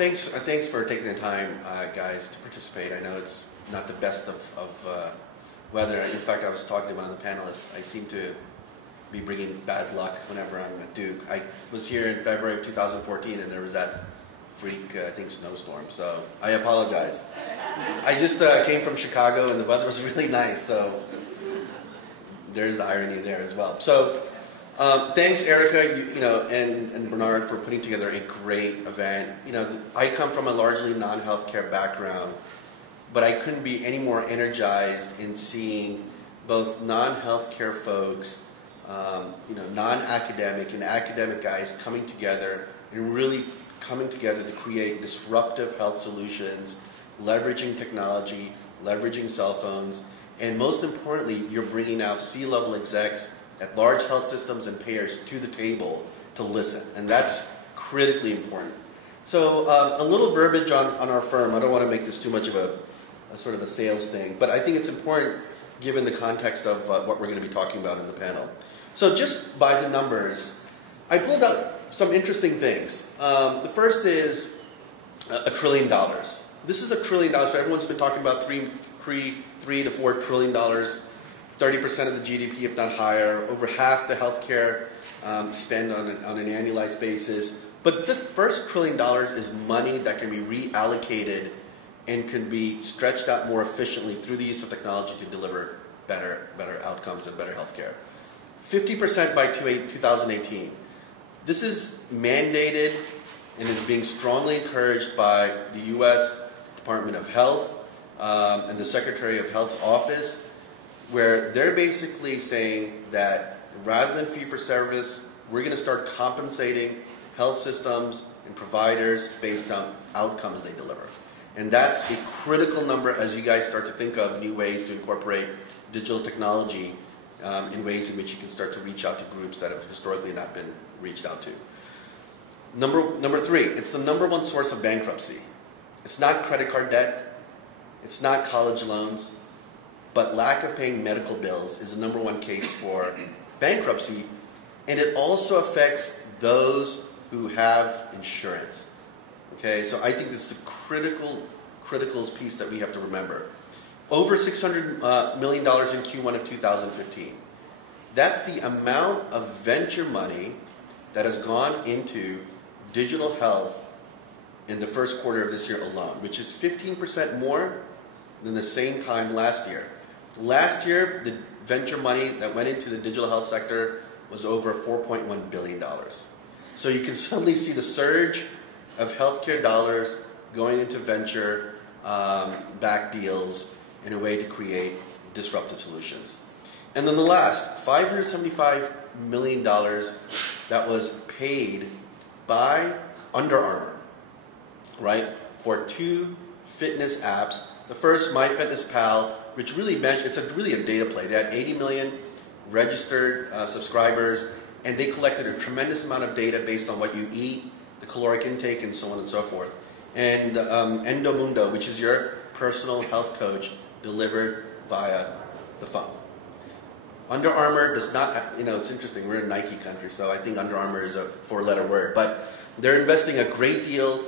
thanks for taking the time, guys, to participate. I know it's not the best of weather. In fact, I was talking to one of the panelists. I seem to be bringing bad luck whenever I'm at Duke. I was here in February of 2014, and there was that freak, I think, snowstorm. So I apologize. I just came from Chicago, and the weather was really nice. So there's the irony there as well. So thanks, Erica, and Bernard for putting together a great event. I come from a largely non-healthcare background, but I couldn't be any more energized in seeing both non-healthcare folks, non-academic and academic guys coming together and really coming together to create disruptive health solutions, leveraging technology, leveraging cell phones, and most importantly, you're bringing out C-level execs at large health systems and payers to the table to listen, and that's critically important. So a little verbiage on our firm. I don't want to make this too much of a sort of a sales thing, but I think it's important given the context of what we're going to be talking about in the panel. So just by the numbers, I pulled out some interesting things. The first is $1 trillion. This is $1 trillion, so everyone's been talking about $3 to $4 trillion, 30% of the GDP, if not higher, over half the healthcare spend on an annualized basis. But the first $1 trillion is money that can be reallocated and can be stretched out more efficiently through the use of technology to deliver better outcomes and better healthcare. 50% by 2018. This is mandated and is being strongly encouraged by the U.S. Department of Health and the Secretary of Health's office, where they're basically saying that rather than fee-for-service, we're going to start compensating health systems and providers based on outcomes they deliver. And that's a critical number as you guys start to think of new ways to incorporate digital technology in ways in which you can start to reach out to groups that have historically not been reached out to. Number three, it's the #1 source of bankruptcy. It's not credit card debt, it's not college loans, but lack of paying medical bills is the #1 case for bankruptcy, and it also affects those who have insurance. Okay, so I think this is a critical piece that we have to remember. Over $600 million in Q1 of 2015. That's the amount of venture money that has gone into digital health in the first quarter of this year alone, which is 15% more than the same time last year. Last year, the venture money that went into the digital health sector was over $4.1 billion. So you can suddenly see the surge of healthcare dollars going into venture-backed deals in a way to create disruptive solutions. And then the last, $575 million that was paid by Under Armour, right, for 2 fitness apps. The first, MyFitnessPal, which really it's really a data play. They had 80 million registered subscribers, and they collected a tremendous amount of data based on what you eat, the caloric intake, and so on and so forth. And Endomundo, which is your personal health coach, delivered via the phone. Under Armour does not, it's interesting, we're in Nike country, so I think Under Armour is a 4-letter word, but they're investing a great deal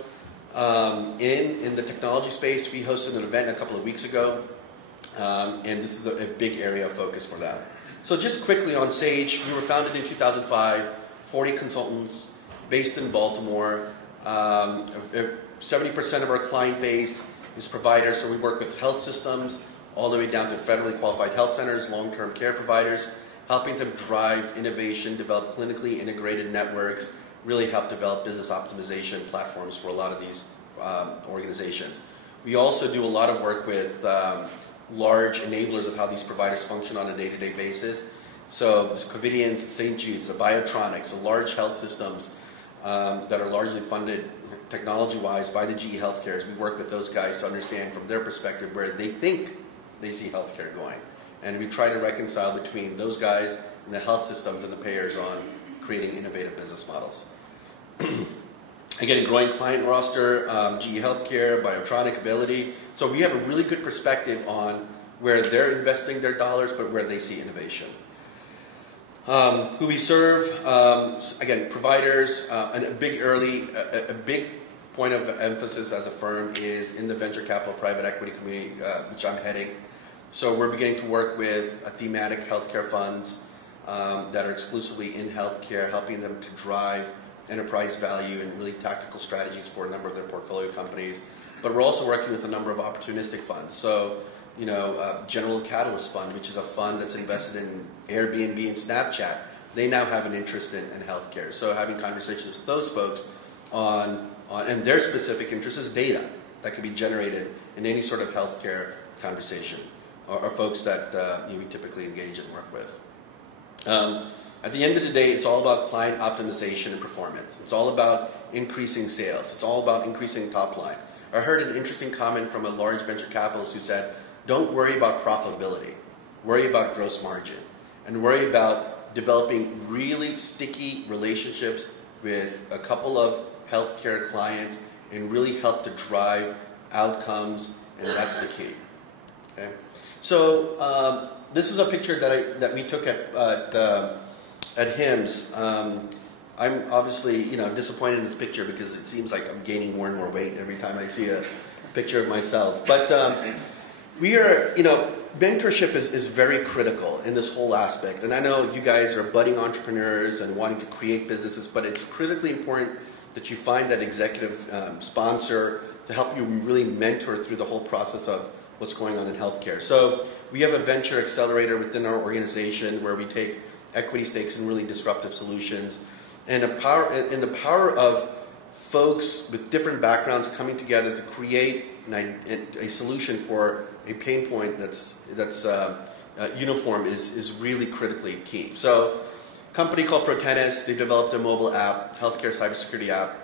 in the technology space. We hosted an event a couple of weeks ago, and this is a big area of focus for them. So just quickly on Sage, we were founded in 2005, 40 consultants based in Baltimore. 70% of our client base is providers, so we work with health systems all the way down to federally qualified health centers, long-term care providers, helping them drive innovation, develop clinically integrated networks, really help develop business optimization platforms for a lot of these organizations. We also do a lot of work with large enablers of how these providers function on a day-to-day basis. So the Caveney, St. Jude's, the Biotronics, the large health systems that are largely funded technology-wise by the GE Healthcares. We work with those guys to understand from their perspective where they think they see healthcare going. And we try to reconcile between those guys and the health systems and the payers on creating innovative business models. Again, a growing client roster, GE Healthcare, Biotronic, Ability. So we have a really good perspective on where they're investing their dollars, but where they see innovation. Who we serve, again, providers, and a big point of emphasis as a firm is in the venture capital private equity community, which I'm heading. So we're beginning to work with thematic healthcare funds that are exclusively in healthcare, helping them to drive enterprise value and really tactical strategies for a number of their portfolio companies. But we're also working with a number of opportunistic funds. So, General Catalyst Fund, which is a fund that's invested in Airbnb and Snapchat, they now have an interest in healthcare. So having conversations with those folks and their specific interest is data that can be generated in any sort of healthcare conversation, or folks that we typically engage and work with. At the end of the day, it's all about client optimization and performance. It's all about increasing sales. It's all about increasing top line. I heard an interesting comment from a large venture capitalist who said, don't worry about profitability, worry about gross margin, and worry about developing really sticky relationships with a couple of healthcare clients and really help to drive outcomes, and that's the key. Okay? So this was a picture that we took at HIMSS. I'm obviously disappointed in this picture because it seems like I'm gaining more and more weight every time I see a picture of myself. But we are, mentorship is very critical in this whole aspect. And I know you guys are budding entrepreneurs and wanting to create businesses, but it's critically important that you find that executive sponsor to help you really mentor through the whole process of what's going on in healthcare. So we have a venture accelerator within our organization where we take equity stakes in really disruptive solutions. And the power of folks with different backgrounds coming together to create a solution for a pain point that's uniform is really critically key. So a company called Protennis, they developed a mobile app, healthcare cybersecurity app,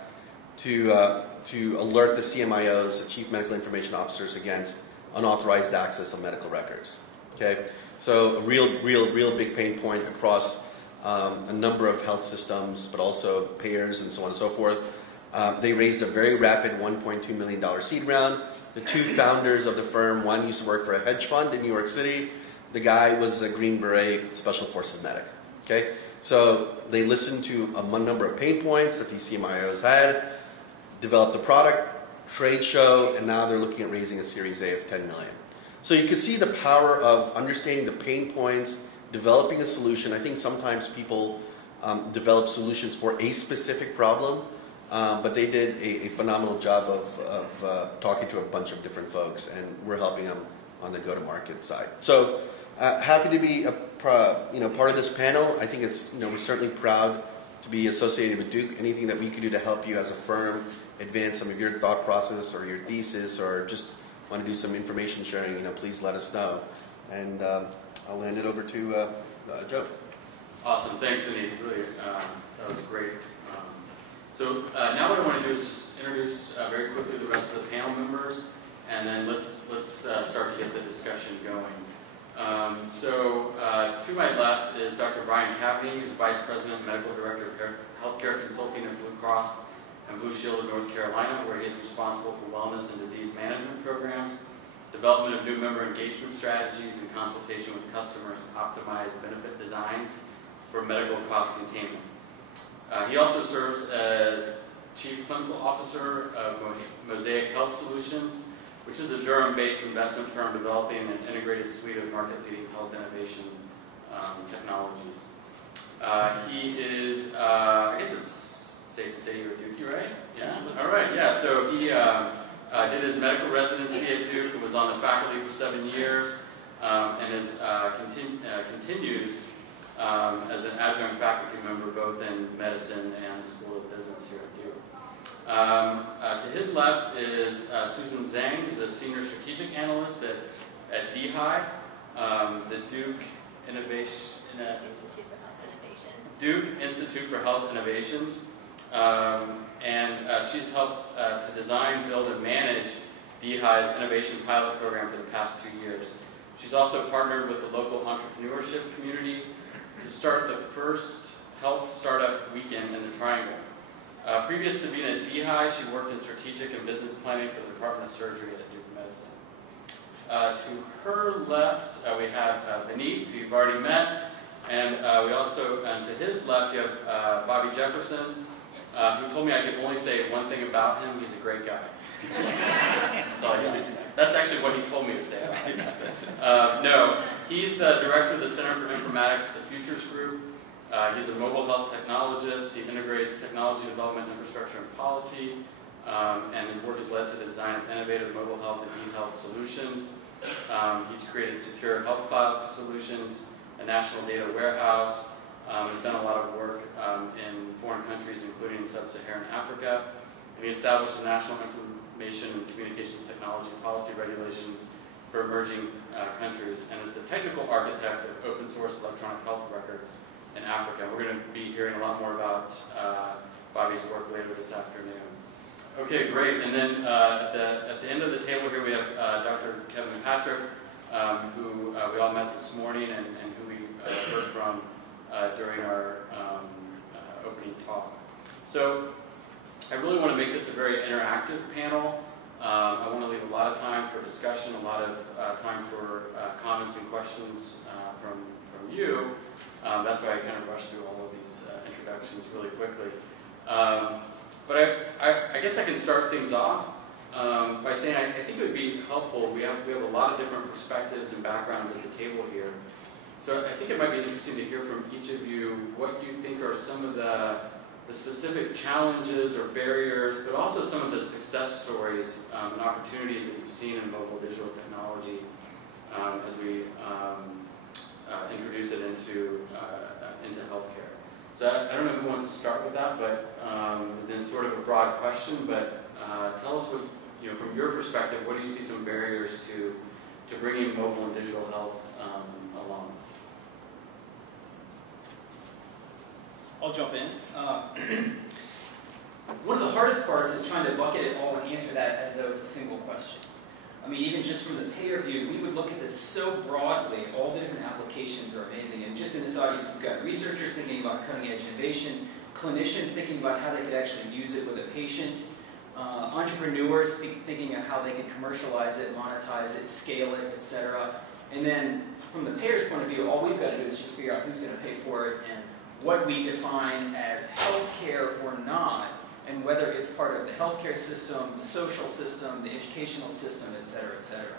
to alert the CMIOs, the Chief Medical Information Officers, against unauthorized access to medical records. Okay, so a real big pain point across a number of health systems, but also payers and so on and so forth. They raised a very rapid $1.2 million seed round. The two founders of the firm, one used to work for a hedge fund in New York City. The guy was a Green Beret Special Forces medic. Okay, so they listened to a number of pain points that these CMIOs had, developed a product, trade show, and now they're looking at raising a Series A of $10 million. So you can see the power of understanding the pain points, developing a solution. I think sometimes people develop solutions for a specific problem, but they did a phenomenal job of talking to a bunch of different folks, and we're helping them on the go-to-market side. So happy to be part of this panel. I think it's we're certainly proud to be associated with Duke. Anything that we can do to help you as a firm advance some of your thought process or your thesis, or just want to do some information sharing, please let us know. And I'll hand it over to Joe. Awesome, thanks, Veneeth. Really, that was great. So now what I want to do is just introduce very quickly the rest of the panel members, and then let's start to get the discussion going. So to my left is Dr. Brian Caveney, who's Vice President and Medical Director of Healthcare Consulting at Blue Cross and Blue Shield of North Carolina, where he is responsible for wellness and disease management programs, development of new member engagement strategies, and consultation with customers to optimize benefit designs for medical cost containment. He also serves as Chief Clinical Officer of Mosaic Health Solutions, which is a Durham-based investment firm developing an integrated suite of market-leading health innovation technologies. He is, I guess it's safe to say you're a Dookie, right? Yeah. All right. Yeah. So he did his medical residency at Duke and was on the faculty for 7 years, and is continues as an adjunct faculty member both in medicine and the School of Business here at Duke. To his left is Susan Zhang, who's a senior strategic analyst at DHI, the Duke Duke Institute for Health Innovations. She's helped to design, build, and manage DHI's innovation pilot program for the past 2 years. She's also partnered with the local entrepreneurship community to start the first health startup weekend in the Triangle. Previous to being at DHI, she worked in strategic and business planning for the Department of Surgery at Duke Medicine. To her left, we have Veneeth, who you've already met, and we also, and to his left, you have Bobby Jefferson, who told me I could only say one thing about him: he's a great guy. That's all I can do. That's actually what he told me to say about him. No, he's the director of the Center for Informatics at the Futures Group. He's a mobile health technologist. He integrates technology development, infrastructure, and policy. And his work has led to the design of innovative mobile health and mHealth solutions. He's created secure health cloud solutions, a national data warehouse. He's done a lot of work in foreign countries, including in sub-Saharan Africa. And he established the National Information and Communications Technology Policy Regulations for emerging countries, and is the technical architect of open source electronic health records in Africa. We're going to be hearing a lot more about Bobby's work later this afternoon. Okay, great. And then at the end of the table here we have Dr. Caveney, who we all met this morning and who we heard from during our opening talk. So I really want to make this a very interactive panel. I want to leave a lot of time for discussion, a lot of time for comments and questions from you. That's why I kind of rushed through all of these introductions really quickly. But I guess I can start things off by saying I think it would be helpful. We have a lot of different perspectives and backgrounds at the table here. So I think it might be interesting to hear from each of you what you think are some of the specific challenges or barriers, but also some of the success stories and opportunities that you've seen in mobile digital technology as we introduce it into healthcare. So I don't know who wants to start with that, but then sort of a broad question. But tell us what, from your perspective, what do you see some barriers to bringing mobile and digital health along? I'll jump in. One of the hardest parts is trying to bucket it all and answer that as though it's a single question. I mean, even just from the payer view, we would look at this so broadly. All the different applications are amazing. And just in this audience, we've got researchers thinking about cutting-edge innovation, clinicians thinking about how they could actually use it with a patient, entrepreneurs thinking of how they could commercialize it, monetize it, scale it, etc. And then from the payer's point of view, all we've got to do is just figure out who's going to pay for it and what we define as healthcare or not, and whether it's part of the healthcare system, the social system, the educational system, et cetera, et cetera.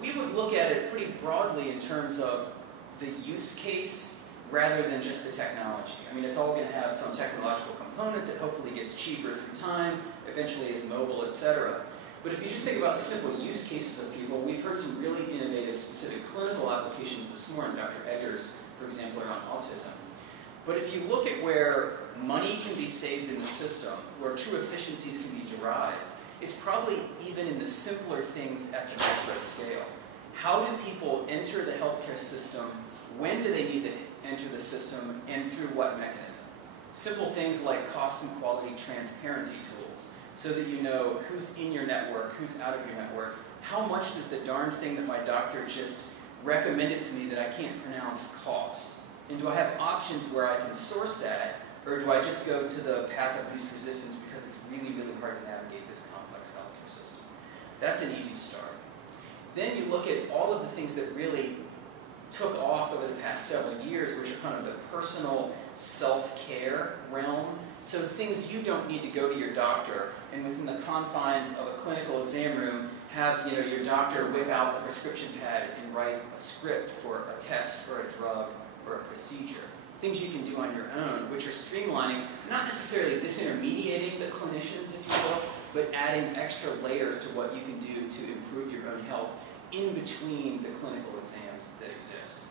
We would look at it pretty broadly in terms of the use case rather than just the technology. I mean, it's all going to have some technological component that hopefully gets cheaper through time, eventually is mobile, et cetera. But if you just think about the simple use cases of people, we've heard some really innovative, specific clinical applications this morning. Dr. Eggers, for example, around autism. But if you look at where money can be saved in the system, where true efficiencies can be derived, it's probably even in the simpler things at the macro scale. How do people enter the healthcare system? When do they need to enter the system? And through what mechanism? Simple things like cost and quality transparency tools, so that you know who's in your network, who's out of your network. How much does the darn thing that my doctor just recommended to me that I can't pronounce cost? And do I have options where I can source that, or do I just go to the path of least resistance because it's really, really hard to navigate this complex healthcare system? That's an easy start. Then you look at all of the things that really took off over the past several years, which are kind of the personal self-care realm. So things you don't need to go to your doctor, and within the confines of a clinical exam room, have your doctor whip out the prescription pad and write a script for a test or a drug or a procedure. Things you can do on your own, which are streamlining, not necessarily disintermediating the clinicians, if you will, but adding extra layers to what you can do to improve your own health in between the clinical exams that exist.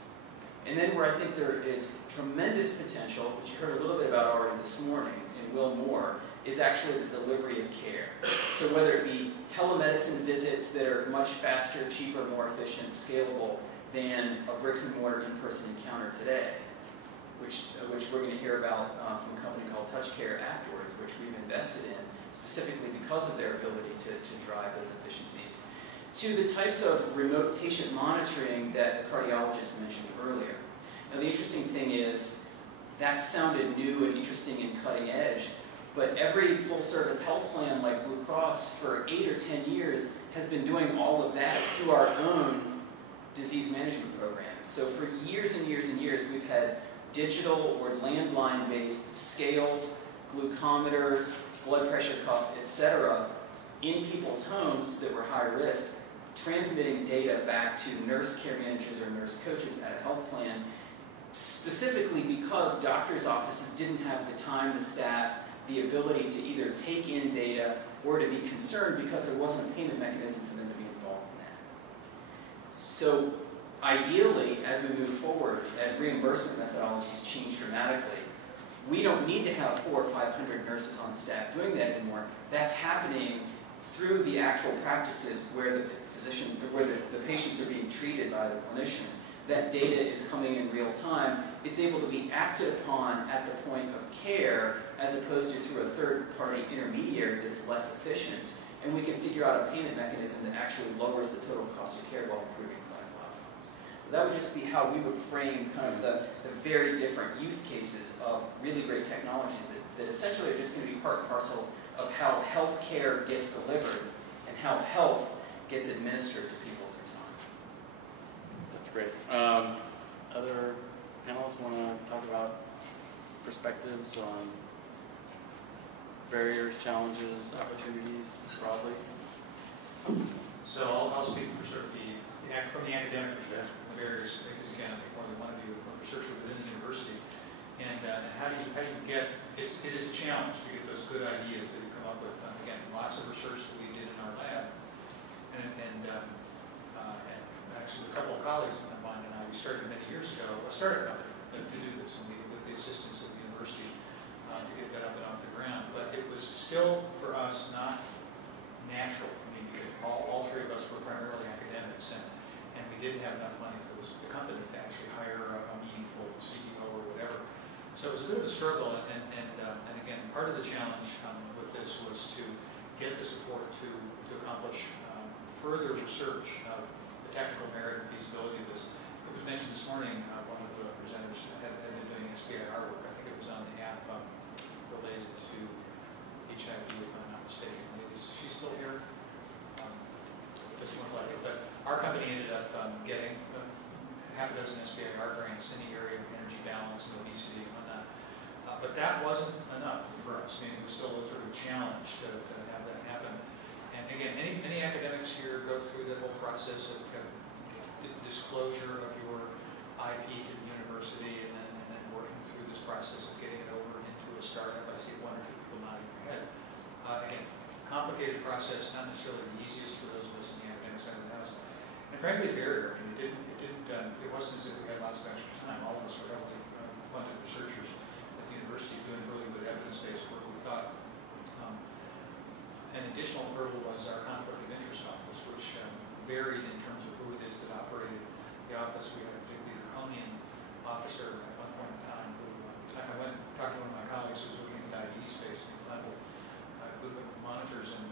And then where I think there is tremendous potential, which you heard a little bit about already this morning, and will more, is actually the delivery of care. So whether it be telemedicine visits that are much faster, cheaper, more efficient, scalable than a bricks and mortar in-person encounter today, which we're going to hear about from a company called TouchCare afterwards, which we've invested in specifically because of their ability to drive those efficiencies, to the types of remote patient monitoring that the cardiologist mentioned earlier. Now the interesting thing is that sounded new and interesting and cutting edge, but every full-service health plan like Blue Cross for 8 or 10 years has been doing all of that through our own disease management programs. So for years and years and years, we've had digital or landline-based scales, glucometers, blood pressure cuffs, etc., in people's homes that were high risk, transmitting data back to nurse care managers or nurse coaches at a health plan, specifically because doctors' offices didn't have the time, the staff, the ability to either take in data or to be concerned because there wasn't a payment mechanism for them to be involved in that. So ideally, as we move forward, as reimbursement methodologies change dramatically, we don't need to have 400 or 500 nurses on staff doing that anymore. That's happening through the actual practices where the patients are being treated by the clinicians. That data is coming in real time. It's able to be acted upon at the point of care as opposed to through a third-party intermediary that's less efficient. And we can figure out a payment mechanism that actually lowers the total cost of care while improving clinical outcomes. So that would just be how we would frame kind of the very different use cases of really great technologies that essentially are just going to be part and parcel of how health care gets delivered and how health gets administered to people through time. That's great. Other panelists want to talk about perspectives on barriers, challenges, opportunities broadly? So I'll speak for sort of from the academic perspective, the barriers, because again, I think more than one of you are researchers within the university. And how do you get, it is a challenge to get those good ideas that you come up with. Again, lots of research that we did in our lab. And actually a couple of colleagues of mine and I, we started many years ago a startup company to do this, and we, with the assistance of the university, to get that up and off the ground. But it was still, for us, not natural. I mean, because all three of us were primarily academics, and we didn't have enough money for the company to actually hire a meaningful CEO or whatever. So it was a bit of a struggle, and again, part of the challenge with this was to get the support to accomplish further research of the technical merit and feasibility of this. It was mentioned this morning, one of the presenters had been doing SBIR work. I think it was on the app related to HIV, if I'm not mistaken. She's still here? Doesn't look like it. But our company ended up getting half a dozen SBIR grants in the area of energy balance and obesity and whatnot. But that wasn't enough for us. I mean, it was still a sort of challenge to have that happen. And again, any academics here go through the whole process of disclosure of your IP to the university and then working through this process of getting it over into a startup. I see one or two people nodding their head. Again, complicated process, not necessarily the easiest for those of us in the academic side of the house. And frankly, a barrier. I mean, it wasn't as if we had lots of extra time. All of us were heavily funded researchers at the university doing really good evidence-based work, we thought. An additional hurdle was our conflict of interest office, which varied in terms of who it is that operated the office. We had a particularly draconian officer at one point in time who, I went and talked to one of my colleagues who was looking at diabetes space and level monitors and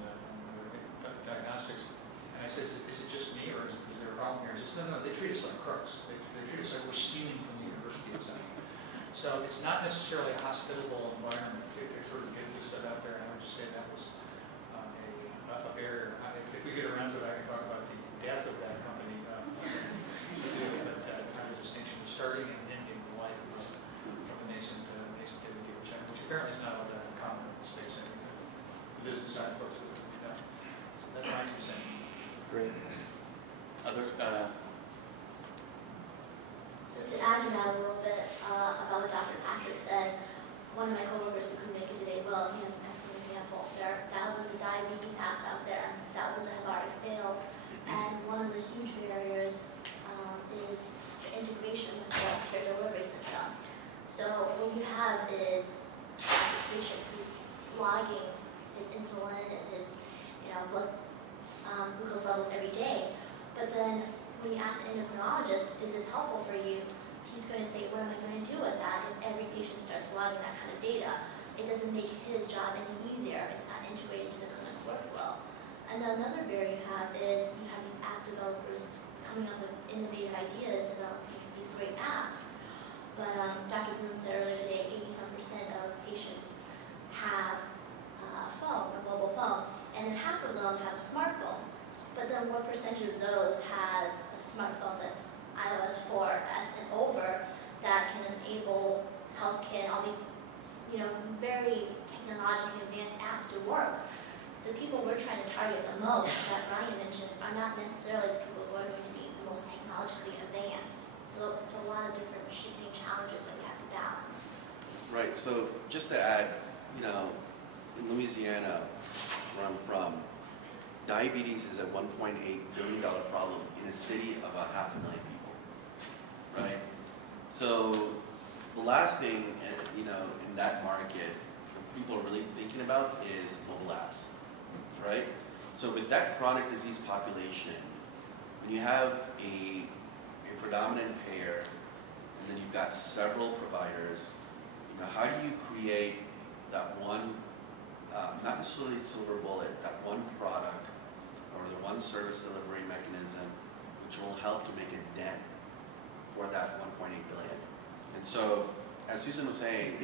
diagnostics. And I said, is it just me or is there a problem here? He says, no, they treat us like crooks. They treat us like we're stealing from the university itself. So it's not necessarily a hospitable environment to sort of get this stuff out there. And I would just say that was a barrier. If we get around to it, I can talk about the death of that company. But that kind of distinction of starting and ending the life of a nascent activity, which apparently is not all that common in the space. I think the business side folks would do that. So that's my 2 cents. Great. Other. So to add to that a little bit about what Dr. Patrick said, one of my coworkers who couldn't make it today, well, he has an excellent example. There are thousands of diabetes apps out there, and thousands that have already failed. And one of the huge barriers is the integration with the healthcare delivery system. So what you have is a patient who's logging his insulin and his blood glucose levels every day. But then when you ask the endocrinologist, is this helpful for you? He's going to say, what am I going to do with that if every patient starts logging that kind of data? It doesn't make his job any easier. It's not integrated into the clinical workflow. And then another barrier you have is you have these app developers coming up with innovative ideas, developing these great apps. But Dr. Bloom said earlier today, 80% of patients have a phone, a mobile phone, and then half of them have a smartphone. But then what percentage of those has a smartphone that's iOS 4S and over that can enable healthcare and all these very technologically advanced apps to work. The people we're trying to target the most, that Brian mentioned, are not necessarily the people who are going to be the most technologically advanced. So it's a lot of different shifting challenges that we have to balance. Right, so just to add, in Louisiana, where I'm from, diabetes is a $1.8 billion problem in a city of 500,000 people, right? So the last thing, in that market, people are really thinking about is mobile apps, right? So with that chronic disease population, when you have a predominant payer, and then you've got several providers, how do you create that one, not necessarily silver bullet, that one product or the one service delivery mechanism which will help to make a dent for that 1.8 billion. And so, as Susan was saying,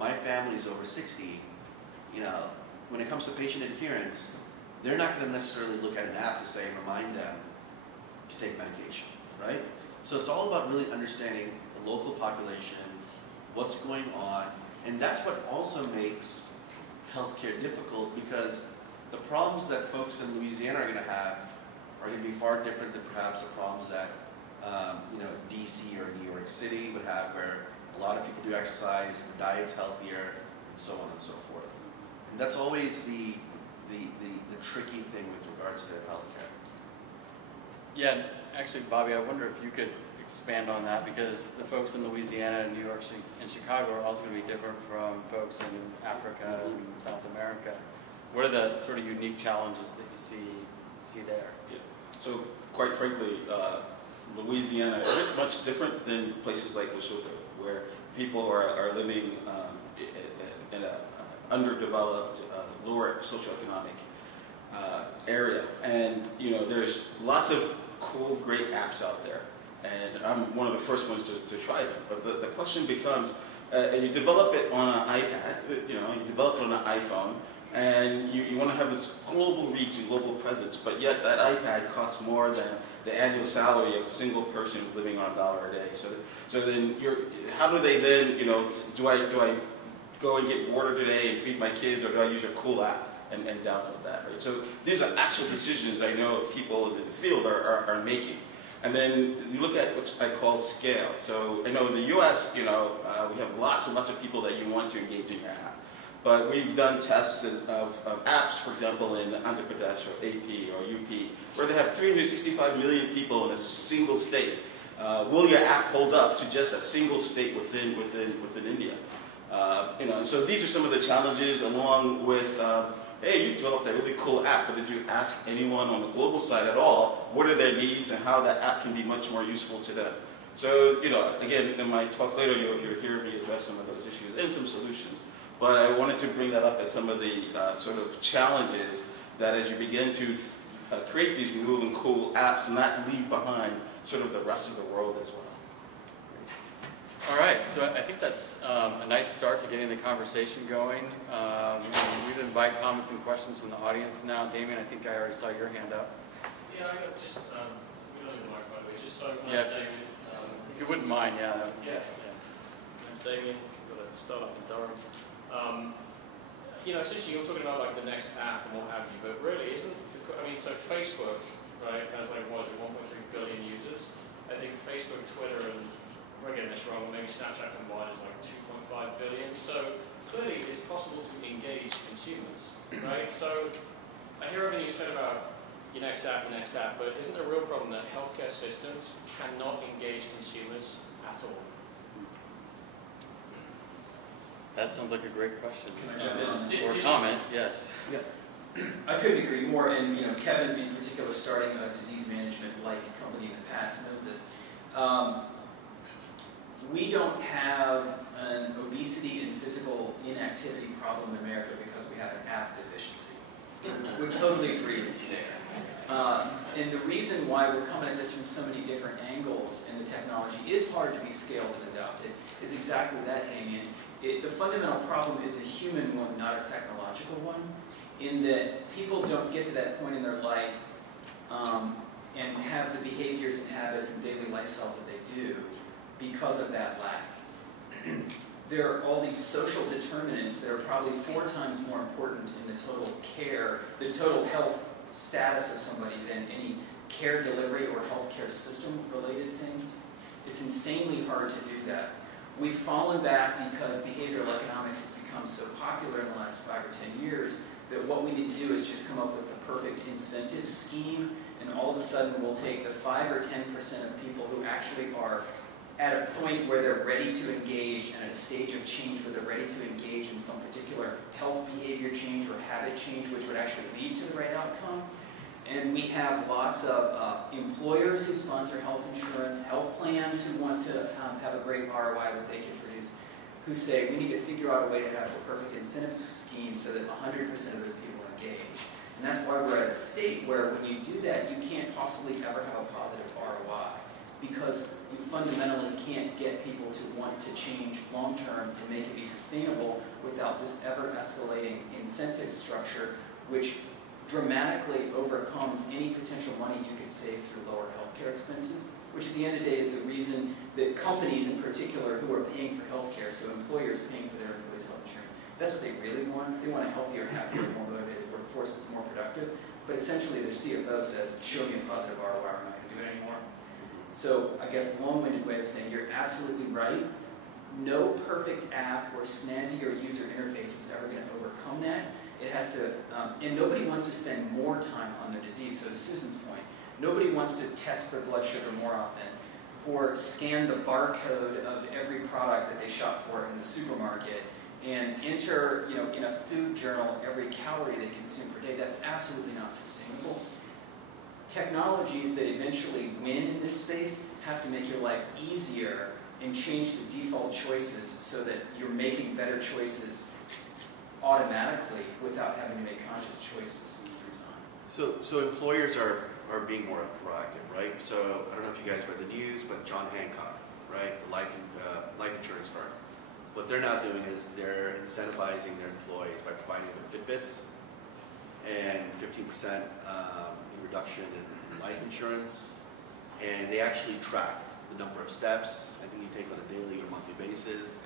my family is over 60, when it comes to patient adherence, they're not going to necessarily look at an app to say, remind them to take medication, right? So it's all about really understanding the local population, what's going on, and that's what also makes healthcare difficult, because the problems that folks in Louisiana are going to have are going to be far different than perhaps the problems that DC or New York City would have, where a lot of people do exercise, the diet's healthier, and so on and so forth. And that's always the tricky thing with regards to healthcare. Yeah, actually, Bobby, I wonder if you could expand on that, because the folks in Louisiana and New York and Chicago are also going to be different from folks in Africa and South America. What are the sort of unique challenges that you see there? Yeah. So, quite frankly, Louisiana is much different than places like Lesotho, where people are living in an underdeveloped, lower socioeconomic area, and there's lots of cool, great apps out there, and I'm one of the first ones to try them. But the question becomes, you develop it on an iPad, you develop it on an iPhone, and you want to have this global reach and global presence, but yet that iPad costs more than the annual salary of a single person living on $1 a day. So then how do they then, do I go and get water today and feed my kids, or do I use a cool app and download that, right? So these are actual decisions I know people in the field are making. And then you look at what I call scale. So I know in the US, we have lots and lots of people that you want to engage in your app. But we've done tests of apps, for example, in Andhra Pradesh or AP or UP, where they have 365 million people in a single state. Will your app hold up to just a single state within India? So these are some of the challenges, along with, hey, you developed a really cool app, but did you ask anyone on the global side at all what are their needs and how that app can be much more useful to them? So, again, in my talk later, you'll hear me address some of those issues and some solutions. But I wanted to bring that up as some of the sort of challenges that as you begin to create these new and cool apps, not leave behind sort of the rest of the world as well. All right, so I think that's a nice start to getting the conversation going. We'd invite comments and questions from the audience now. Damien, I think I already saw your hand up. Yeah, I got just, we don't need the microphone, but just so yeah, Damien. If you wouldn't mind, yeah. Yeah. My name's Damien, I've got a startup in Durham. Essentially you're talking about like the next app and what have you, but really so Facebook, right, has like, 1.3 billion users. I think Facebook, Twitter, and if I'm getting this wrong, maybe Snapchat combined is like 2.5 billion. So clearly it's possible to engage consumers, right? So I hear everything you said about your next app, but isn't there a real problem that healthcare systems cannot engage consumers at all? That sounds like a great question. Can I jump in? Or comment, yes. Yeah. I couldn't agree more, and Kevin in particular, starting a disease management-like company in the past, knows this. We don't have an obesity and physical inactivity problem in America because we have an app deficiency. We totally agree with you there. And the reason why we're coming at this from so many different angles, and the technology is hard to be scaled and adopted, is exactly that, Damien. The fundamental problem is a human one, not a technological one, in that people don't get to that point in their life and have the behaviors and habits and daily lifestyles that they do because of that lack. there are all these social determinants that are probably 4 times more important in the total care, the total health status of somebody than any care delivery or healthcare system related things. It's insanely hard to do that. We've fallen back because behavioral economics has become so popular in the last 5 or 10 years that what we need to do is just come up with the perfect incentive scheme, and all of a sudden we'll take the 5 or 10% of people who actually are at a point where they're ready to engage and at a stage of change where they're ready to engage in some particular health behavior change or habit change which would actually lead to the right outcome. And we have lots of employers who sponsor health insurance, health plans who want to have a great ROI that they can produce, who say we need to figure out a way to have the perfect incentive scheme so that 100% of those people engage. And that's why we're at a state where when you do that, you can't possibly ever have a positive ROI, because you fundamentally can't get people to want to change long term and make it be sustainable without this ever-escalating incentive structure, which dramatically overcomes any potential money you could save through lower healthcare expenses, which at the end of the day is the reason that companies in particular who are paying for healthcare, so employers paying for their employees' health insurance, that's what they really want. They want a healthier, happier, more motivated workforce that's more productive. But essentially their CFO says, show me a positive ROI, we're not going to do it anymore. So I guess the long-winded way of saying you're absolutely right. No perfect app or snazzy or user interface is ever going to overcome that. It has to, and nobody wants to spend more time on their disease. So to Susan's point, nobody wants to test their blood sugar more often or scan the barcode of every product that they shop for in the supermarket and enter, in a food journal every calorie they consume per day. That's absolutely not sustainable. Technologies that eventually win in this space have to make your life easier and change the default choices so that you're making better choices automatically without having to make conscious choices through time. So employers are being more proactive, right? So I don't know if you guys read the news, but John Hancock, right, the life insurance firm, what they're now doing is they're incentivizing their employees by providing them with Fitbits and 15% reduction in life insurance, and they actually track the number of steps I think you take on a daily or monthly basis.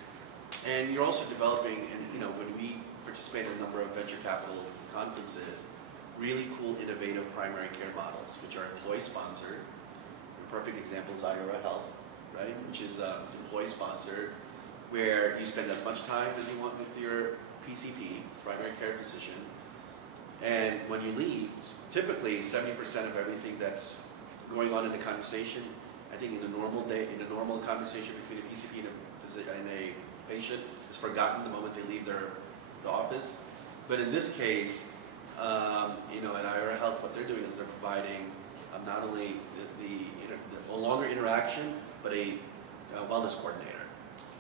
And you're also developing, and when we participate in a number of venture capital conferences, really cool, innovative primary care models, which are employee-sponsored. A perfect example is Health, right, which is employee-sponsored, where you spend as much time as you want with your PCP, primary care physician, and when you leave, typically 70% of everything that's going on in the conversation, I think in a normal day, in a normal conversation between a PCP and a patient, is forgotten the moment they leave the office. But in this case, at Iyengar Health, what they're doing is they're providing not only a longer interaction, but a wellness coordinator.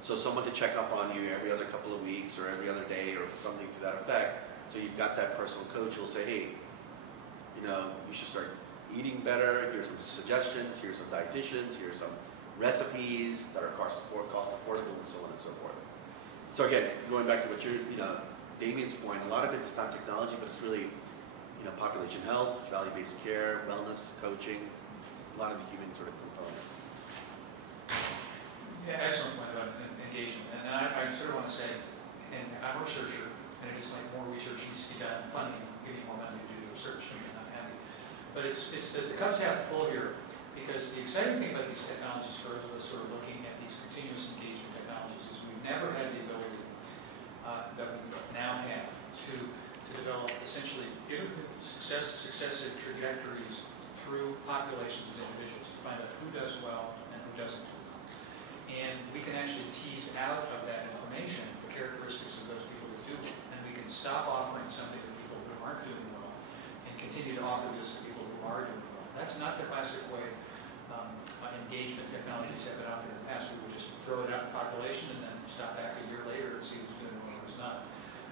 So someone to check up on you every other couple of weeks or every other day or something to that effect. So you've got that personal coach who will say, hey, you should start eating better. Here's some suggestions. Here's some dietitians. Here's some recipes that are cost affordable, and so on and so forth. So again, going back to what Damien's point, a lot of it is not technology, but it's really, population health, value-based care, wellness, coaching, a lot of the human sort of component. Yeah, excellent point about engagement. And I sort of want to say, and I'm a researcher, and it is like more research needs to be done, funding, giving more money to do the research, and you're not happy. But the cup's half full here, because the exciting thing about these technologies for those of us who are looking at these continuous engagement technologies is we've never had the ability that we now have to develop essentially successive trajectories through populations of individuals to find out who does well and who doesn't do well. And we can actually tease out of that information the characteristics of those people who do well. And we can stop offering something to people who aren't doing well and continue to offer this to people who are doing well. That's not the classic way engagement technologies have been offered in the past. We would just throw it out in population and then stop back a year later and see who's doing well and who's not.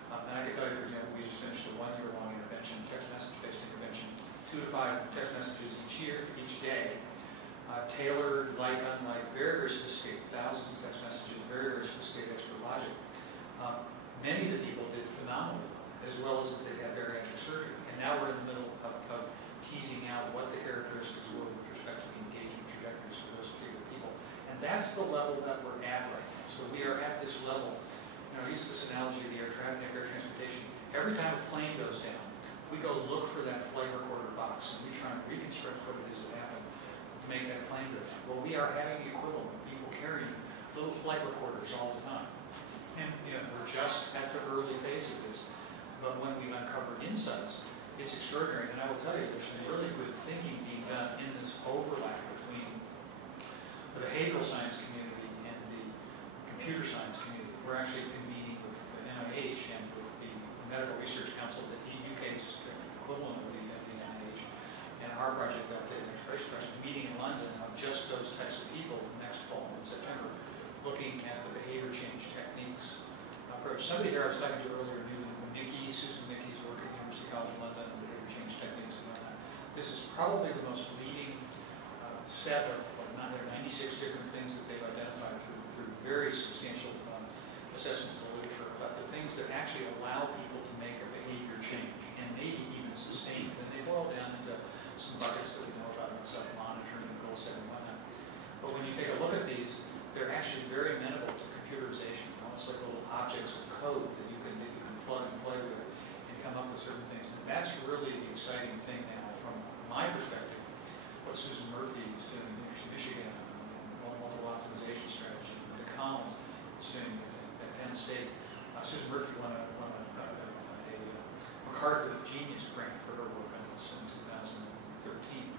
And I can tell you, for example, we just finished a 1-year-long intervention, text message-based intervention, 2 to 5 text messages each day, tailored, unlike, very, very sophisticated, thousands of text messages, very, very sophisticated expert logic. Many of the people did phenomenally, as well as if they had bariatric surgery. And now we're in the middle of teasing out what the characteristics were with respect to the engagement trajectories for those particular people. And that's the level that we're at right now. So So we are at this level. I use this analogy of the air transportation. Every time a plane goes down, we go look for that flight recorder box and we try and reconstruct what it is that happened to make that plane go down. Well, we are having the equivalent of people carrying little flight recorders all the time. And we're just at the early phase of this. But when we've uncovered insights, it's extraordinary. And I will tell you, there's some really good thinking being done in this overlap between the behavioral science community and the computer science community. We're actually convening with the NIH and with the Medical Research Council, the UK's equivalent of the NIH, and our project, the Updated Expression Project, meeting in London of just those types of people next fall in September, looking at the behavior change techniques approach. Somebody here I was talking to earlier knew Susan Mickey's work at University College London on behavior change techniques and whatnot. This is probably the most leading set of 96 different things that they've identified through very substantial assessments of the literature about the things that actually allow people to make a behavior change and maybe even sustain it. And they boil down into some buckets that we know about, self-monitoring, goal setting, and whatnot. But when you take a look at these, they're actually very amenable to computerization, almost like little objects of code that you can plug and play with and come up with certain things. And that's really the exciting thing now from my perspective, what Susan Murphy is doing at the University of Michigan, multiple optimization strategy, and Collins is doing at Penn State. Susan Murphy won a MacArthur Genius Grant for her work on this in 2013.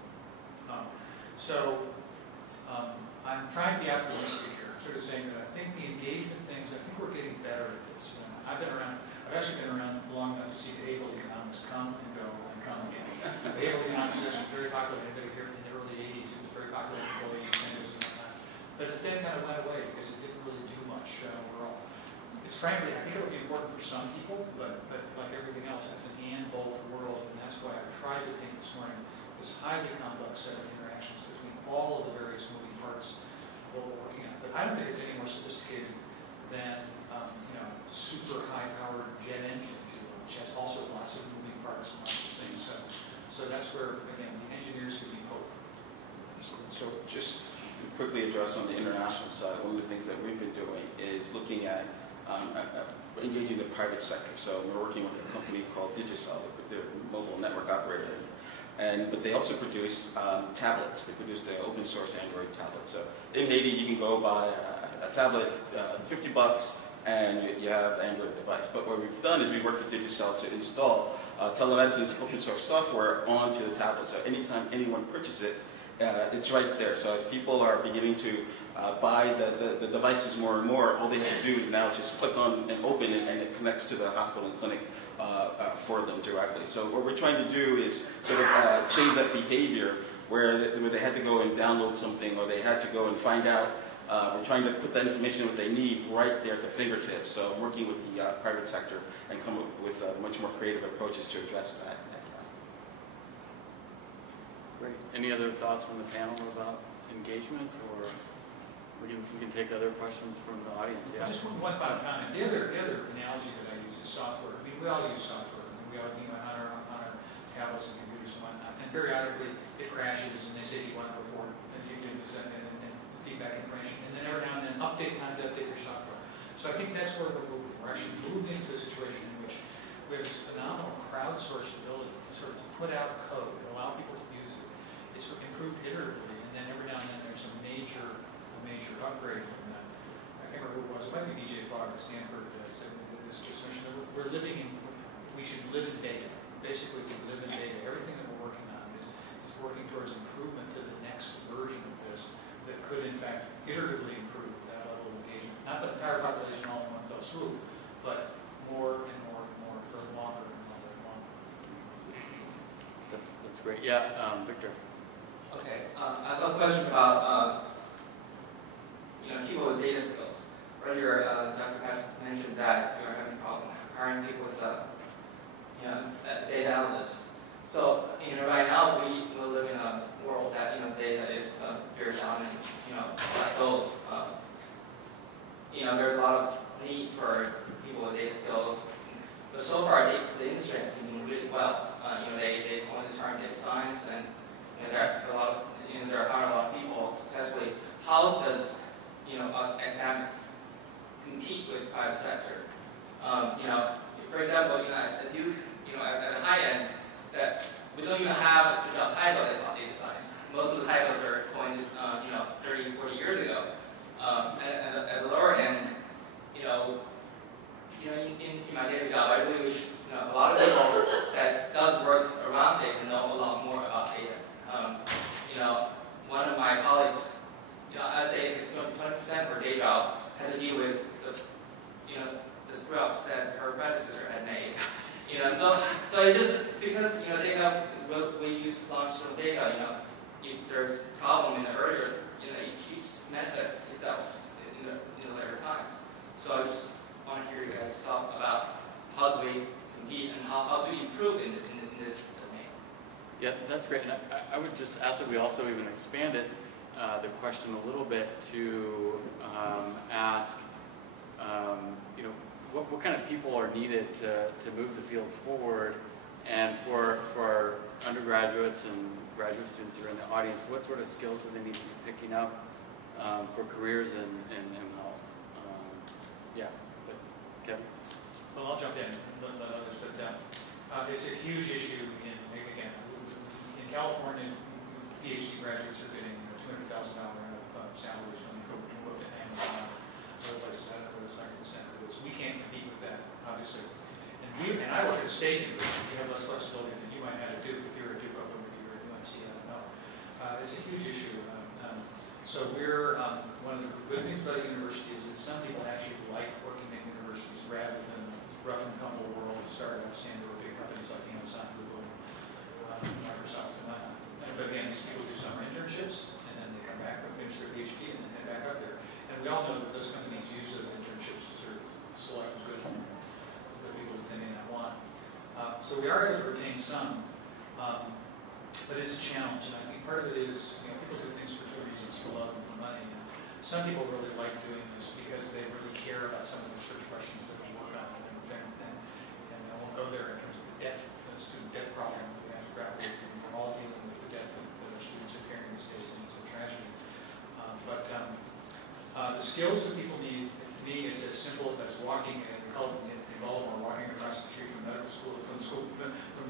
I'm trying to be optimistic here, sort of saying that I think the engagement things, I think we're getting better at this. I've actually been around long enough to see behavioral economics come and go and come again. Behavioral economics is actually very popular here in the early 80s. It was very popular in employee incentives and whatnot. But it then kind of went away because it didn't really do much overall. It's frankly, I think it would be important for some people, but like everything else, it's an and both world, and that's why I tried to paint this morning this highly complex set of interactions between all of the various moving parts of what we're working on. But I don't think it's any more sophisticated than super high-powered jet engine, if you will, which has also lots of moving parts and lots of things. So that's where, again, the engineers give me hope. So just to quickly address on the international side, one of the things that we've been doing is looking at engaging the private sector. So we're working with a company called Digicel, they're a mobile network operator. But they also produce tablets. They produce the open source Android tablet. So in Haiti, you can go buy a tablet, $50, and you have an Android device. But what we've done is we've worked with Digicel to install telemedicine's open source software onto the tablet. So anytime anyone purchases it, it's right there. So as people are beginning to buy the devices more and more, all they have to do is now just click on and open it, and it connects to the hospital and clinic for them directly. So what we're trying to do is sort of change that behavior where they had to go and download something or they had to go and find out. We're trying to put that information what they need right there at the fingertips. So I'm working with the private sector and come up with much more creative approaches to address that. Great. Any other thoughts from the panel about engagement, or we can take other questions from the audience? Yeah. Just one final comment. The other analogy that I use is software. I mean, we all use software. We all on our tablets and computers and whatnot. And periodically it crashes, and they say you want to report, and you do this and feedback information, and then every now and then update your software. So I think that's where we're moving. We're actually moving into a situation in which we have this phenomenal crowdsourced ability to sort of put out code and allow people to use it. It's improved iteratively, and then every now and then there's a major upgrade in that. I can't remember who it was. It might be BJ Fogg at Stanford said this discussion that we should live in data. Basically, we live in data. Everything that we're working on is working towards improvement to the next version of this that could, in fact, iteratively improve that level of engagement. Not the entire population all in one fell swoop, but more and more and more for longer and longer and longer. That's great. Yeah, Victor. Okay, I have a question about people with data skills. Earlier, Dr. Patrick mentioned that you're having a problem hiring people with data analysts. So right now we live in a world that data is very dominant. Although there's a lot of need for people with data skills, but so far the industry has been doing really well. They coined the term data science, and there are a lot of people successfully. How does us academic one of my colleagues, I say 20% of her day job had to deal with the, the screw-ups that her predecessor had made. So it's just because we use longitudinal data. If there's a problem in the earlier, it keeps manifesting itself in the later times. So I just want to hear you guys talk about how do we compete and how do we improve in this domain. Yeah, that's great. And I would just ask that we also even expand it, the question a little bit to ask, what kind of people are needed to move the field forward, and for our undergraduates and graduate students that are in the audience, what sort of skills do they need to be picking up for careers in mHealth? Yeah, but Kevin? Well, I'll jump in and let others, but it's a huge issue in California. PhD graduates are getting $200,000 salaries when you go to Amazon, other places. I don't know what it's like in the center of this. We can't compete with that, obviously. And I work at a state university. You have less flexibility than you might have at Duke if you're a Duke or maybe you're at UNC. I don't know. It's a huge issue. So we're one of the good things about a university is that some people actually like working in universities rather than rough and tumble world of startups and or big companies like Amazon, Google, Microsoft, and whatnot. But again, these people do summer internships, and then they come back and finish their PhD, and then head back up there. And we all know that those companies use those internships to sort of select good people that they may not want. So we are able to retain some, but it's a challenge. And I think part of it is, people do things for two reasons: for love and for money. And some people really like doing this because they really care about some of the research questions that we work on, and I won't go there in terms of the debt, the student debt problem that we have to grapple with. We're all dealing with the debt that our students are carrying these days, and it's a tragedy. The skills that people need, to me, it's as simple as walking, and we call it in Baltimore, walking across the street from the medical school, from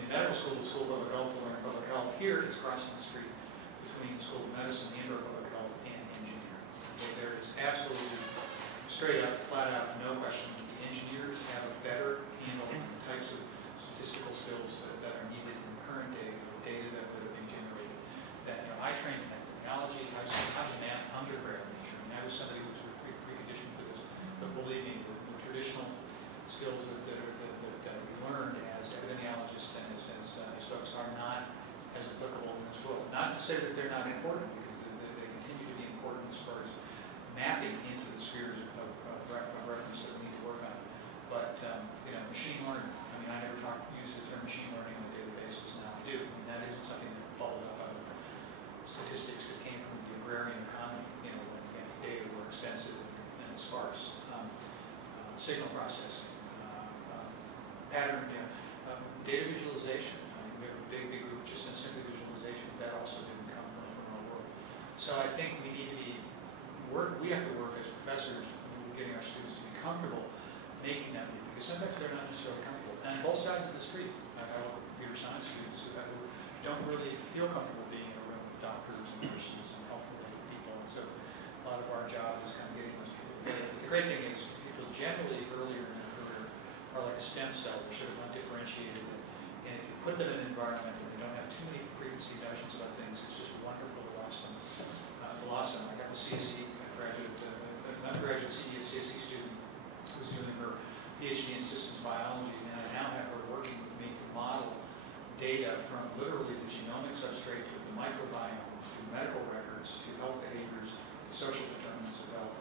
the medical school to the School of Public Health to learn public health. Here is crossing the street between the School of Medicine and Public Health and engineering. Okay, there is absolutely, straight up, flat out, no question that the engineers have a better handle on the types of statistical skills that are needed in the current day for the data that are being generated. That I trained in technology, I was a math undergrad major, and I was somebody who was preconditioned for this. But believe me, the traditional skills that we learned as epidemiologists and as folks are not as applicable in this world. Not to say that they're not important, because they continue to be important as far as mapping into the spheres of reference that we need to work on. But machine learning. I never use the term machine learning on a daily basis. Now I do. That isn't something that bubbled up out of statistics that came from the agrarian economy. When data were extensive and sparse. Signal processing, pattern, data visualization. We have a big group just in simple visualization. That also didn't come from our world. So I think we need to we have to work as professors, getting our students to be comfortable making that leap, because sometimes they're not necessarily comfortable. And both sides of the street. I work with computer science students who don't really feel comfortable being in a room with doctors and nurses and health-related people. And so a lot of our job is kind of getting those people together. But the great thing is, people generally earlier in their career are like a stem cell. They're sort of undifferentiated. And if you put them in an environment and they don't have too many preconceived notions about things, it's just wonderful to watch them blossom. I got a CSE graduate, an undergraduate CSE student who's doing her PhD in systems biology, and I now have her working with me to model data from literally the genomic substrate to the microbiome, to medical records, to health behaviors, to social determinants of health,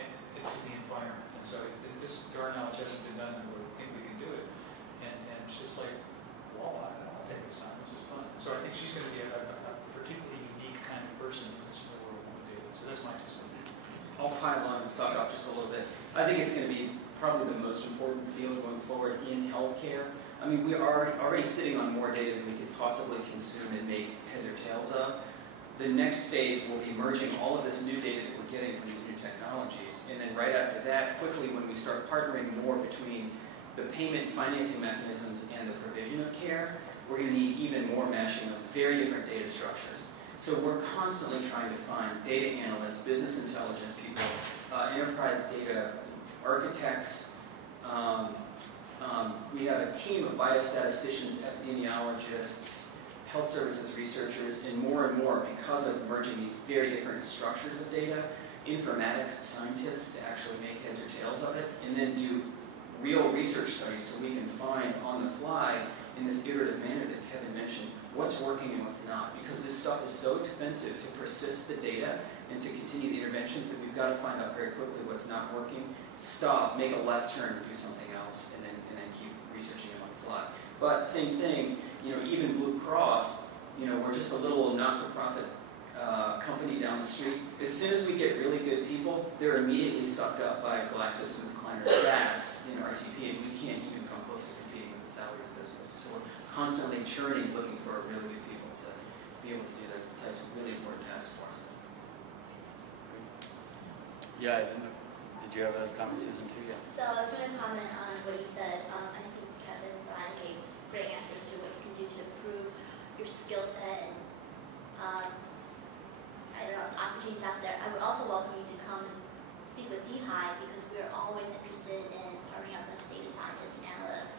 and to the environment. And so this, to our knowledge, hasn't been done, and we think we can do it. And she's like, well, I'll take this on. This is fun. So I think she's going to be a particularly unique kind of person in this world of data. So that's my 2 cents. I'll pile on and suck up just a little bit. I think it's going to be probably the most important field going forward in healthcare. We are already sitting on more data than we could possibly consume and make heads or tails of. The next phase will be merging all of this new data that we're getting from these new technologies. And then right after that, quickly, when we start partnering more between the payment financing mechanisms and the provision of care, we're going to need even more mashing of very different data structures. So we're constantly trying to find data analysts, business intelligence people, enterprise data architects. We have a team of biostatisticians, epidemiologists, health services researchers, and more, because of merging these very different structures of data, informatics scientists to actually make heads or tails of it, and then do real research studies so we can find on the fly, in this iterative manner that Kevin mentioned, what's working and what's not. Because this stuff is so expensive to persist the data and to continue the interventions that we've got to find out very quickly what's not working, stop, make a left turn, and do something else, and then keep researching it on the fly. But same thing, even Blue Cross, we're just a little not-for-profit company down the street. As soon as we get really good people, they're immediately sucked up by GlaxoSmithKline or SAS, RTP, and we can't even come close to competing with the salaries of those places. So we're constantly churning, looking for really good people to be able to do those types of really important tasks for us. Yeah, did you have a comment, Susan, too? Yeah. So I was going to comment on what you said, and I think Kevin and Brian gave great answers to what you can do to improve your skill set and opportunities out there. I would also welcome you to come and speak with DHI because we're always interested in partnering up with data scientists and analysts.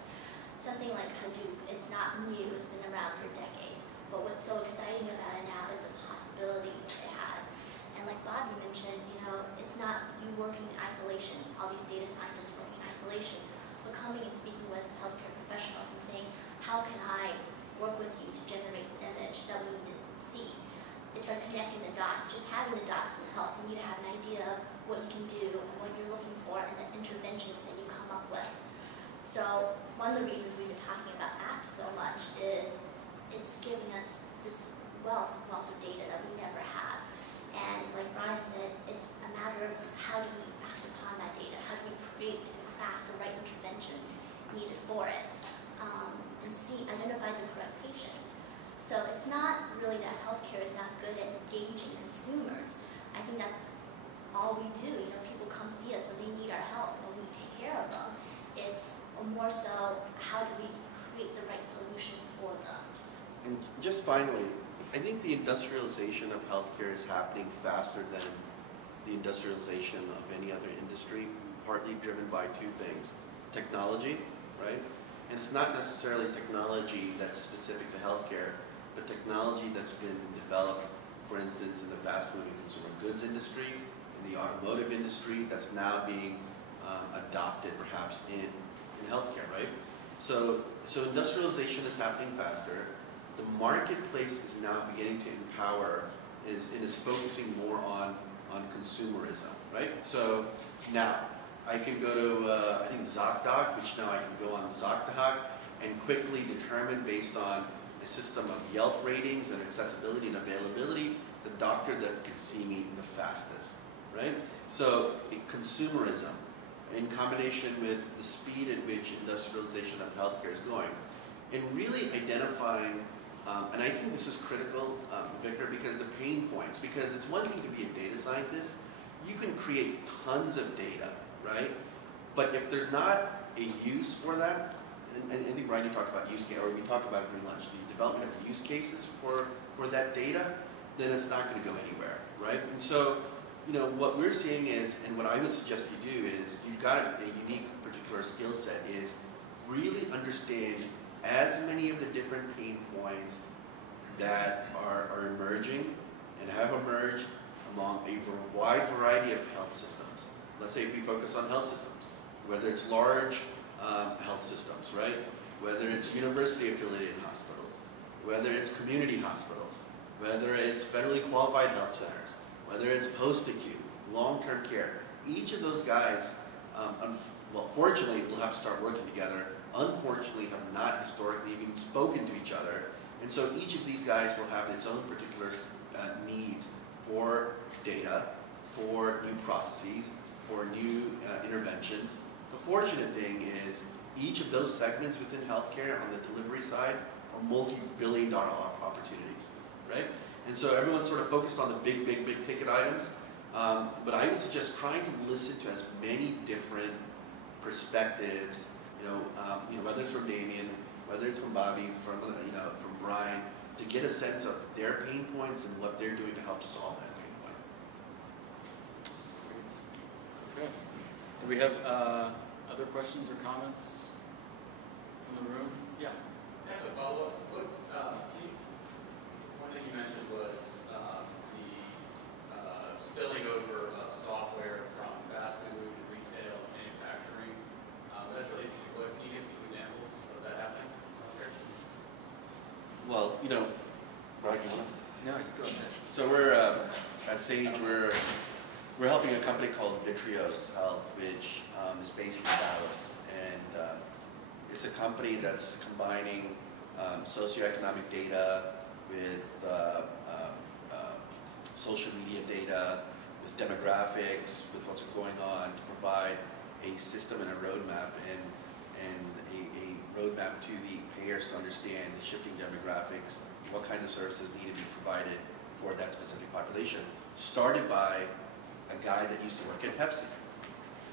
Something like Hadoop, it's not new, it's been around for decades, but what's so exciting about it now is the possibilities it has. And like Bobby mentioned, it's not you working in isolation, all these data scientists working in isolation, but coming and speaking with healthcare professionals and saying, how can I work with you to generate the image that we need to see? It's like connecting the dots. Just having the dots doesn't help. You need to have an idea of what you can do and what you're looking for and the interventions that you come up with. So one of the reasons we've been talking about apps so much is it's giving us this wealth of data that we never had. And like Brian said, it's a matter of how do we act upon that data? How do we create and craft the right interventions needed for it? And identify the correct patients. So it's not really that healthcare is not good at engaging consumers. I think that's all we do. People come see us when they need our help and we take care of them. It's more so how do we create the right solution for them. And just finally, I think the industrialization of healthcare is happening faster than the industrialization of any other industry, partly driven by two things. Technology, right? And it's not necessarily technology that's specific to healthcare, but technology that's been developed, for instance, in the fast-moving consumer goods industry, in the automotive industry, that's now being adopted perhaps in healthcare, right? So industrialization is happening faster. The marketplace is now beginning to empower, is focusing more on consumerism, right? So now, I can go to, I think, ZocDoc, which now I can go on ZocDoc and quickly determine based on a system of Yelp ratings and accessibility and availability, the doctor that can see me the fastest, right? So consumerism in combination with the speed at which industrialization of healthcare is going, and really identifying, and I think this is critical, Victor, because the pain points, because it's one thing to be a data scientist, you can create tons of data, right? But if there's not a use for that, and I think Brian, you talked about use case, or we talked about during lunch, the development of use cases for that data, then it's not going to go anywhere, right? And so, what we're seeing is, and what I would suggest you do is, you've got a unique particular skill set, is really understand as many of the different pain points that are emerging and have emerged among a wide variety of health systems. Let's say if we focus on health systems, whether it's large health systems, right? Whether it's university-affiliated hospitals, whether it's community hospitals, whether it's federally qualified health centers, whether it's post-acute, long-term care. Each of those guys, well, fortunately, will have to start working together. Unfortunately, have not historically even spoken to each other. And so each of these guys will have its own particular needs for data, for new processes, for new interventions. The fortunate thing is each of those segments within healthcare on the delivery side are multi-billion-dollar opportunities, right? And so everyone's sort of focused on the big ticket items. But I would suggest trying to listen to as many different perspectives, whether it's from Damien, whether it's from Bobby, from Brian, to get a sense of their pain points and what they're doing to help solve that pain point. Okay. Do we have other questions or comments from the room? Yeah. As a follow-up, can you one thing you mentioned was the spilling over of software from fast food, retail, manufacturing. That's really interesting. What, can you give some examples of that happening? Well, you know, Brian, you want to? No, you go ahead. So we're at Sage. We're helping a company called Vitreos Health, which is based in Dallas, and it's a company that's combining socioeconomic data with social media data, with demographics, with what's going on to provide a system and a roadmap and a roadmap to the payers to understand the shifting demographics, what kind of services need to be provided for that specific population. Started by a guy that used to work at Pepsi,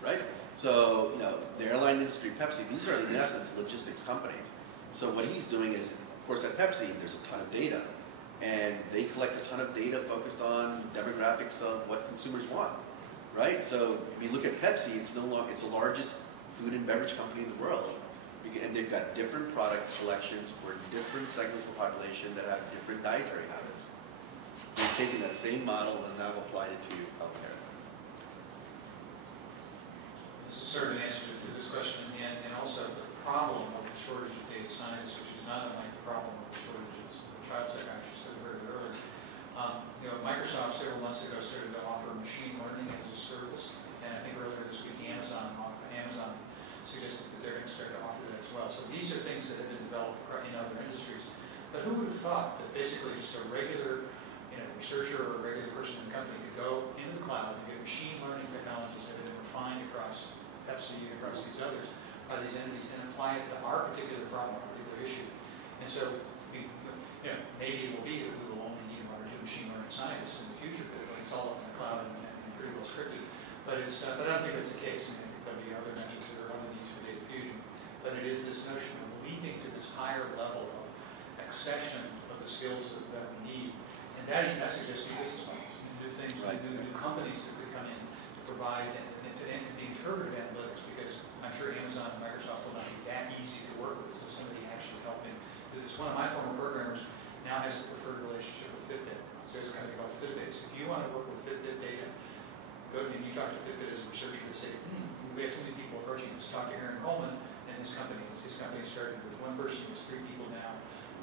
right? So, you know, the airline industry, Pepsi, these are in essence logistics companies. So what he's doing is, of course at Pepsi, there's a ton of data. And they collect a ton of data focused on demographics of what consumers want, right? So if you look at Pepsi, it's no longer, it's the largest food and beverage company in the world. And they've got different product selections for different segments of the population that have different dietary habits. They've taken that same model and now applied it to healthcare. This is sort of an answer to this question and also the problem of the shortage of data scientists, which is not unlike the problem of the shortages of child psychiatrists that we heard earlier. You know, Microsoft several months ago started to offer machine learning as a service, and I think earlier this week Amazon suggested that they're going to start to offer that as well. So these are things that have been developed in other industries. But who would have thought that basically just a regular researcher or a regular person in the company could go into the cloud and get machine learning technologies that have been refined across Pepsi, across these others, by these entities, and apply it to our particular problem, our particular issue. And so, maybe it will be that we will only need one or two machine learning scientists in the future, but it's all up in the cloud and pretty well scripted. But it's, but I don't think that's the case. I mean, I think there'll be other methods that are other needs for data fusion. But it is this notion of leaping to this higher level of accession of the skills that we need. And that suggests new business models, new things, right. new companies that could come in to provide and to the interpretive analytics, because I'm sure Amazon and Microsoft will not be that easy to work with, so somebody actually helping do this. One of my former programmers now has a preferred relationship with Fitbit. So it's going to be called Fitbit. So if you want to work with Fitbit data, go and you talk to Fitbit as a researcher to say, we have too many people approaching us. Talk to Aaron Coleman and his company. His company started with one person, there's 3 people now,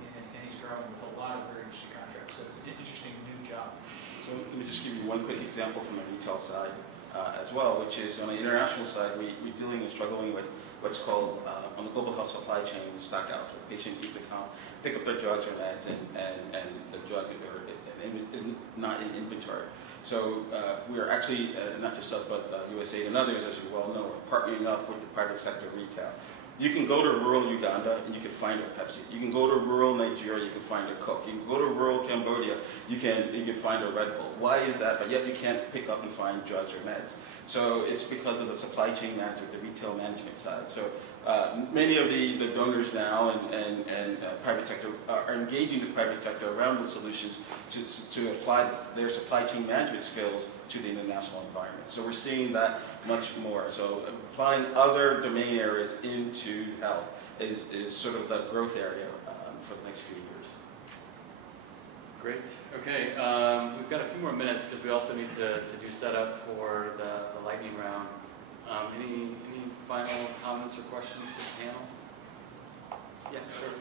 and he's growing with a lot of very interesting contracts. So it's an interesting new job. So let me just give you one quick example from the retail side as well, which is on the international side, we're dealing and struggling with what's called on the global health supply chain stock out. So a patient needs to come, pick up their drugs or meds, and the drug is not in inventory. So we are actually, not just us, but USAID and others, as you well know, are partnering up with the private sector retail. You can go to rural Uganda and you can find a Pepsi. You can go to rural Nigeria, you can find a Coke. You can go to rural Cambodia, you can find a Red Bull. Why is that? But yet you can't pick up and find drugs or meds. So it's because of the supply chain management, the retail management side. So many of the donors now and private sector are engaging the private sector around the solutions to apply their supply chain management skills to the international environment. So we're seeing that much more. So applying other domain areas into health is sort of the growth area for the next few years. Great. Okay, we've got a few more minutes because we also need to do setup for the lightning round. Any final comments or questions for the panel? Yeah, sure.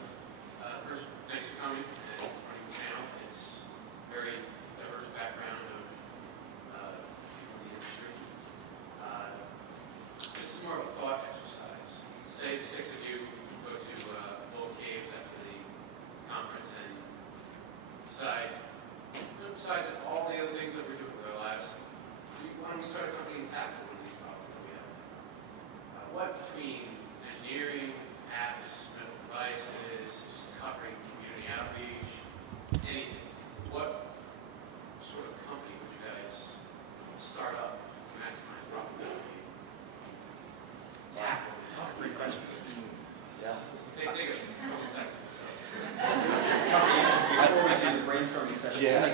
First, thanks for coming and running the panel. It's very diverse background of people in the industry. This is more of a thought exercise. Say the 6 of you go to Bull Caves after the conference and decide, besides all the other things that we're doing with our lives, why don't we start a company and tackle one of these problems that we have? What between engineering, apps, medical devices, just covering community outreach, anything, what sort of company would you guys start up to maximize profitability? Yeah, great question. Yeah. Think of it in a couple seconds. It's tough to answer before we do the brainstorming session. Yeah.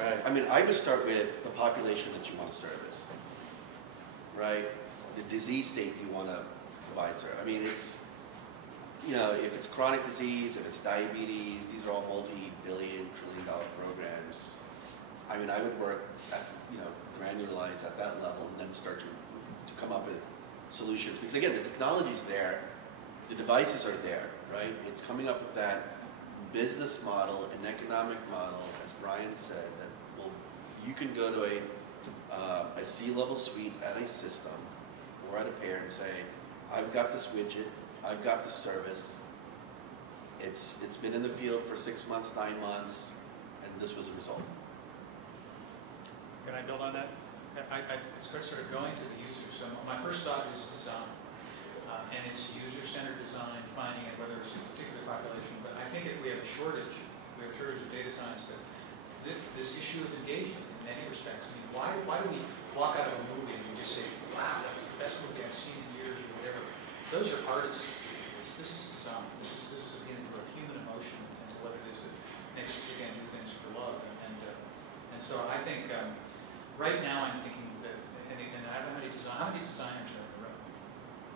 Right. I mean, I would start with the population that you want to service, right? The disease state you want to provide service. I mean, you know, if it's chronic disease, if it's diabetes, these are all multi-billion, trillion-dollar programs. I mean, I would work at, you know, granularize at that level and then start to come up with solutions. Because again, the technology's there, the devices are there, right? It's coming up with that business model, an economic model, as Brian said, that well, you can go to a C-level suite at a system or at a pair and say, I've got this widget, I've got this service, it's been in the field for 6 months, 9 months, and this was the result. Can I build on that? I started going to the user. So my first thought is design. And it's user-centered design, finding it, whether it's a particular population. But I think if we have a shortage, we have a shortage of data science, but this issue of engagement in many respects. I mean, why do we walk out of a movie and we just say, wow, that was the best movie I've seen in years or whatever? Those are artists. This is design. This is again a human emotion into what it is that makes us again do things for love. And so I think right now I'm thinking that, and how many designers are in the room?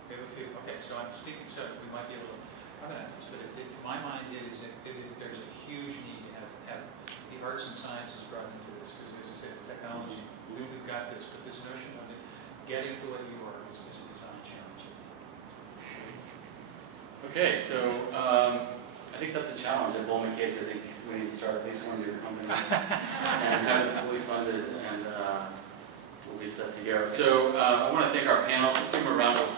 We have a few. Okay, so I'm speaking, so we might be able to comment on this, but to my mind there's a huge need to have the arts and sciences brought into this, because as I said, technology, we've got this, but this notion of it, getting to what you are is a design challenge. Okay, so I think that's a challenge at Bowman Caves. I think we need to start at least one of your companies and have it fully funded, and we'll be set to go. So I want to thank our panelists. Let's give them a round of